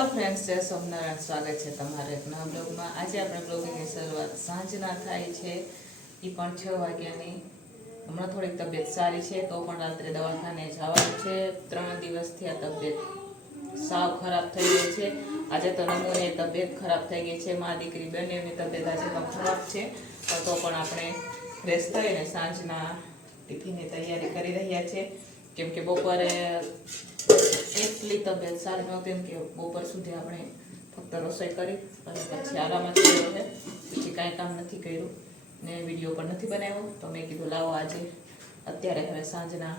Hello friends, जय सोमनारायण। स्वागत है तमारे एक नवा ब्लॉगમાં। આજે આપણે બ્લોગની શરૂઆત સાંજના થાય છે, એ પણ 6 વાગ્યાની। હમણાં થોડીક તબિયત સારી છે, તો પણ રાત્રે દવાખાને જવાનું છે। 3 દિવસથી આ તબિયત સાવ ખરાબ થઈ ગઈ છે। આજે તો નમૂની તબિયત ખરાબ થઈ ગઈ છે, મા દીકરી બંનેની તબિયત આજે પણ ખરાબ છે। તો પણ આપણે ફ્રેશ થઈને સાંજના ટિફિનની તૈયારી કરી રહ્યા છે, કેમ કે બપોરે એટલી તબિયત સારી નહોતી કે બપોર સુધી આપણે ફક્ત રસોઈ કરી અને પછી આરામ જ કર્યો છે, પછી કાંઈ કામ નથી કર્યું ને વિડીયો પણ નથી બનાવ્યો। તો મેં કીધું લાવો આજે અત્યારે હવે સાંજના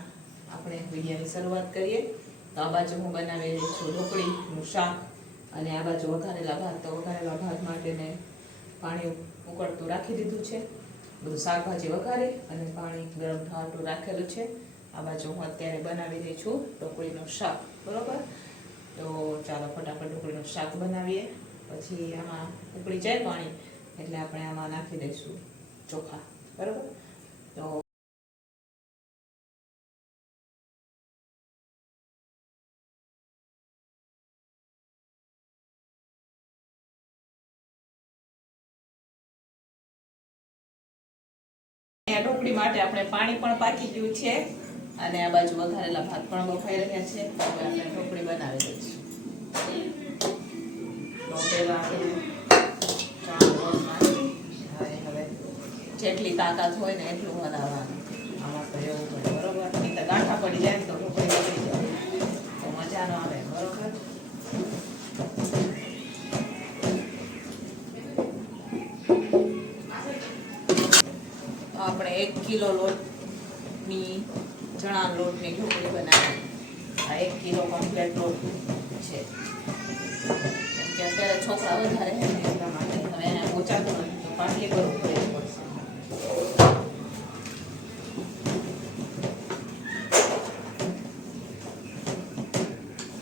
આપણે વિડીયોની શરૂઆત કરીએ। તો આ બાજુ હું બનાવી રહી છું ઢોકળીનું શાક અને આ બાજુ વઘારેલા ભાત। તો વઘારેલા ભાત માટે પાણી ઉકળતું રાખી દીધું છે, બધું શાકભાજી વઘારી અને પાણી ગરમ થવાનું રાખેલું છે। આ બાજુ હું અત્યારે બનાવી રહી છું ઢોકળીનું શાક, બરોબર। તો ચાલો ફટાફટ ઢોકળીનું શાક બનાવીએ, પછી આમાં ઉકળી જાય પાણી એટલે આપણે આમાં નાખી દઈશું ચોખા, બરોબર। તો ઢોકળી માટે આપણે પાણી પણ પાકી ગયું છે અને આ બાજુ વઘારેલા ભાત પણ બફાઈ રહ્યા છે। તો હવે આપણે ઢોકળી બનાવી દઈશું। તો પહેલા આપણે હવે જેટલી તાકાત હોય ને એટલું બનાવવાનું, આમાં તો એવું પડે, બરોબર। નહીં તો ગાંઠા પડી જાય ને તો ઢોકળી બગડી જાય, તો મજા ન આવે, બરોબર। આપણે 1 કિલો લોટની ચણા લોટની ઢોકળી બનાવી। આ 1 કિલો કમ્પ્લેટ લોટ છે, કેમ કે અત્યારે છોકરા વધારે છે ને એટલા માટે હવે એને ઓછાતું નથી તો પાટલી પર ઉભરી પડશે।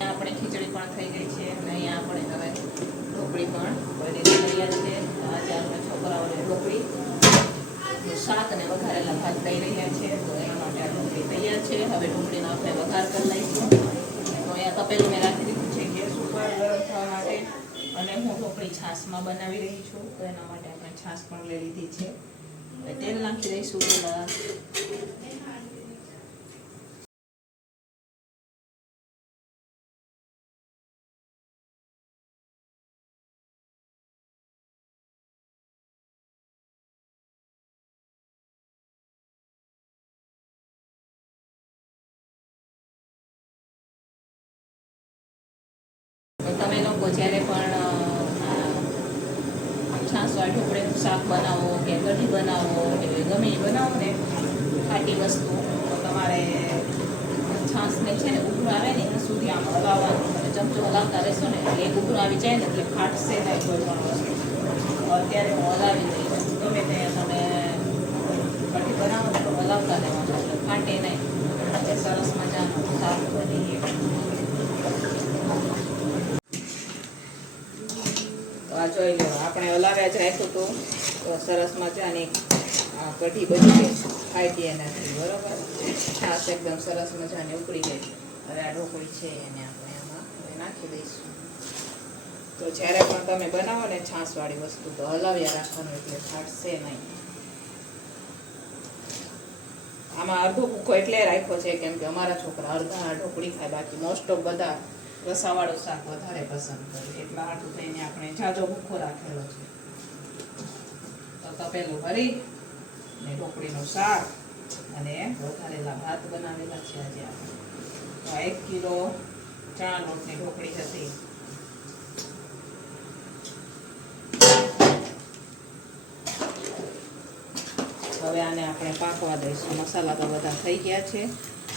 આપણે ખીચડી પણ થઈ ગઈ છે અને અહીંયા આપણે હવે ઢોકળી પણ બની તૈયાર છે। આજે આપણે છોકરાઓને ઢોકળી શાક અને વઘારેલા ભાત દઈ રહ્યા છે, તો એના માટે આ ઢોકળી તૈયાર છે। હવે ઢોકળીનો આપણે વઘાર કરી લઈશું। તો અહીંયા તપેલું મેં રાખી દીધું છે ગેસ ઉપર ગરમ થવા માટે, અને હું ઢોકળી છાશમાં બનાવી રહી છું, તો એના માટે આપણે છાશ પણ લઈ લીધી છે। હવે તેલ નાખી દઈશું પહેલાં। તમે લોકો જ્યારે પણ છાશવાળી ઢોકળીનું શાક બનાવો કે કઢી બનાવો કે ગમે એ બનાવો ને ખાટી વસ્તુ, તો તમારે છાશને છે ને ઉભરું આવે ને ત્યાં સુધી આમ હલાવવાનું, તમે ચમચો હલાવતા રહેશો ને એટલે એક ઉભરું આવી જાય ને એટલે ફાટશે નહીં કોઈ પણ વસ્તુ। અત્યારે હું હલાવી દઈ છું, ગમે ત્યાં તમે કઢી બનાવો ને તો હલાવતા રહેવાનું એટલે ફાટે નહીં, આજે સરસ મજાનું શાક બની ગયું। આ જોઈ લો, આપણે હલાવ્યા જ રાખ્યું હતું તો સરસ મજાની કઢી બની ગઈ, ફાટી એનાથી, બરોબર। છાશ એકદમ સરસ મજાની ઉકળી ગઈ। હવે આ ઢોકળી છે એને આપણે આમાં નાખી દઈશું। તો જ્યારે પણ તમે બનાવો ને છાશવાળી વસ્તુ તો હલાવ્યા રાખવાનું એટલે ફાટશે નહીં। આમાં અડધો ભૂકો એટલે રાખ્યો છે કેમ કે અમારા છોકરા અડધા ઢોકળી ખાય, બાકી મોસ્ટ ઓફ બધા રસાવાળું શાક વધારે પસંદ કરે, એટલા હાટું થઈને આપણે જાજો ભૂકો રાખેલો છે। તો તપેલું ભરી ને ઢોકળીનું શાક અને વઘારેલા ભાત બનાવેલા છે આજે આપણે। તો 1 કિલો ચણા લોટની ઢોકળી હતી। હવે આને આપણે પાકવા દઈશું। મસાલા તો બધા થઈ ગયા છે,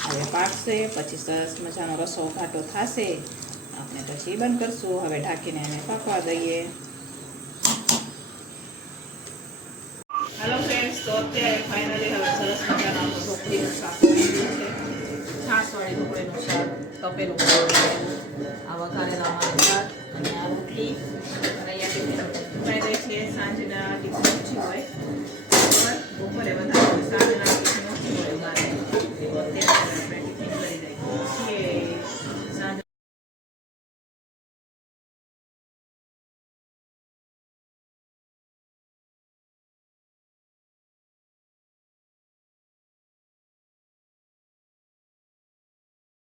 હવે પાકશે પછી સરસ મજાનો રસો ઘાટો થશે, આપણે પછી બંધ કરશું। હવે ઢાંકીને એને પાકવા દઈએ। હેલો ફ્રેન્ડ્સ, તો અત્યારે ફાઇનલી હવે સરસ મજાનું ઢોકળીનું શાક બની ગયું છે। છાશવાળી ઢોકળીનું શાક, તપેલું આ વઘારેલા અમારે ભાત અને આ રોટલી, અને અહીંયા ટિફિન ઉઠાઈ રહી છે। સાંજના ટિફિન ઓછી હોય, બપોરે વધારે સાંજના